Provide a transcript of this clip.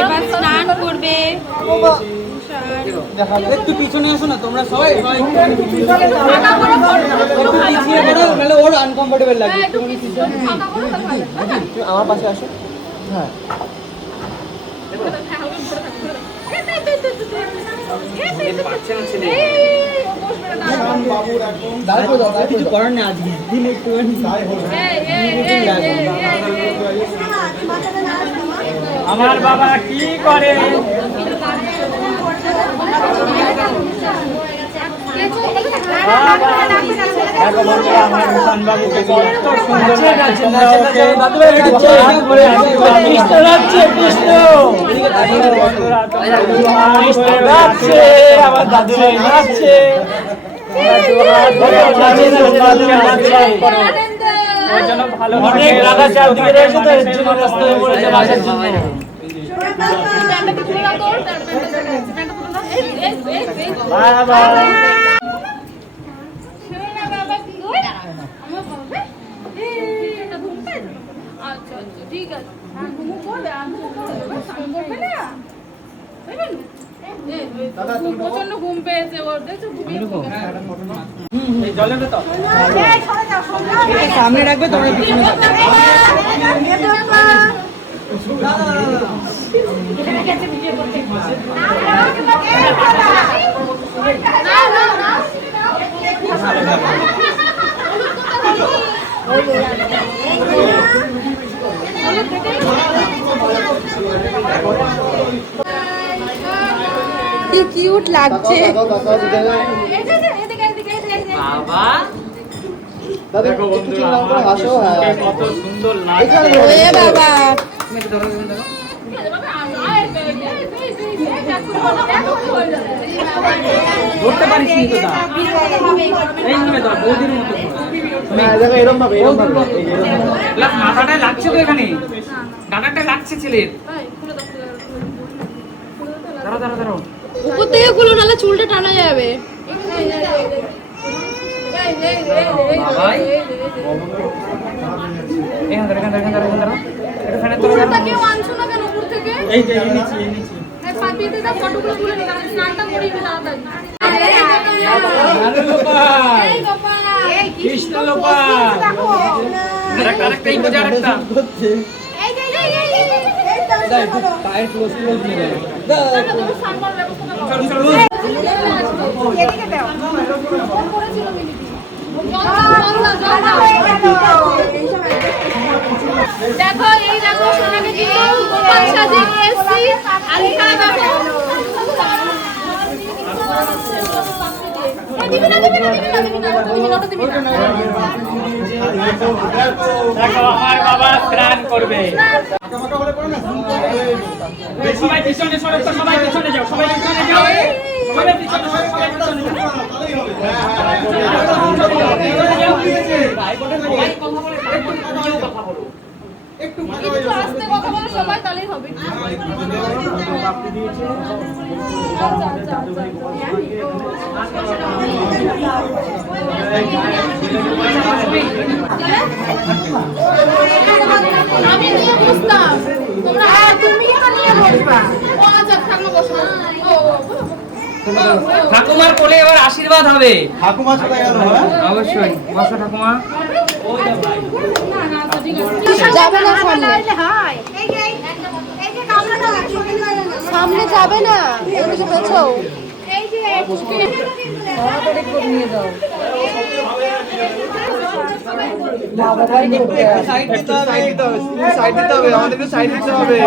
এবার স্নান করবে। একটু পিছনে আসো না তোমরা সবাই একটু পিছিয়ে বেরো, নাহলে ওর আনকমফোর্টেবল লাগবে। আমার পাশে আসো। হ্যাঁ কিছু করার নেই, আজকে দিন একটুখানি আমার বাবা কি করে? আমার দাদু ভাই নাচছে। অনেক রাধা চারদিকে রয়েছে তো এর জন্য ব্যস্ত হয়ে পড়েছে বাসার জন্য। ঠিক আছে প্রচন্ড ঘুম পেয়েছে ওর, দেখছো সামনে রাখবে, তোমরা পিছনে কি কিউট লাগছে। বাবা দেখো বন্ধুরা আসো। হ্যাঁ কত সুন্দর লাগছে। ওরে বাবা ধরতে পারিস নি তো দা, এইভাবে ধর বৌদির মতো। দেখো এরকম ভাবে মাথাটায় লাগছে তো, এখানে ডানাটা লাগছে ছেলের। দাঁড়াও দাঁড়াও দাঁড়াও, উপর থেকে গুলো, নাহলে চুলটা টানা যাবে। বাবাই এখান ধরে এখান ধরে এখান ধরে এখান ধরে এটা ফ্যানের তলায় দাঁড়াও। কেউ আনছো না কেন উপর থেকে? এই যে এনেছি এনেছি। পাপিতে দাও, ফটোগুলো তুলে নিই, কারণ স্নানটা করিয়ে নিই তাড়াতাড়ি। আরে গোপাল, এই গোপাল, কৃষ্ণ গোপাল, আরেকটা এই পূজা আরেকটা। এই যে পায়ের ক্লোজ ক্লোজ নিয়ে যাবে। সামবার ব্যবস্থা করো। চলো চলো এদিকে দাও। ফোন করেছিল মিনিটি। দেখো এই দেখো সোনাকে কিন্তু গোপাল সাজিয়ে নিয়ে এসেছি। আর এখানে দেখো দিবি না দেখো আমার বাবা স্নান করবে। সবাই পিছনে সরে তো, সবাই পিছনে যাও, সবাই পিছনে যাও, সবাই পিছনে সরে, সবাই পিছনে যাও। একটু একটু আস্তে কথা বলো সবাই, তাহলেই হবে। আমি নিয়ে বুঝতাম তোমরা, তুমি এটা নিয়ে বসবা। ও আচ্ছা থাকলো, বসো। ঠাকুমার কোলে এবার আশীর্বাদ হবে। ঠাকুমা কোথায় গেল? অবশ্যই বসো ঠাকুমা। যাবে না সামনে, সামনে যাবে না, এদিকে পেছো। এই যে নিয়ে যাও। সাইড দিতে হবে, সাইড দিতে হবে, আমাদেরকে সাইড দিতে হবে।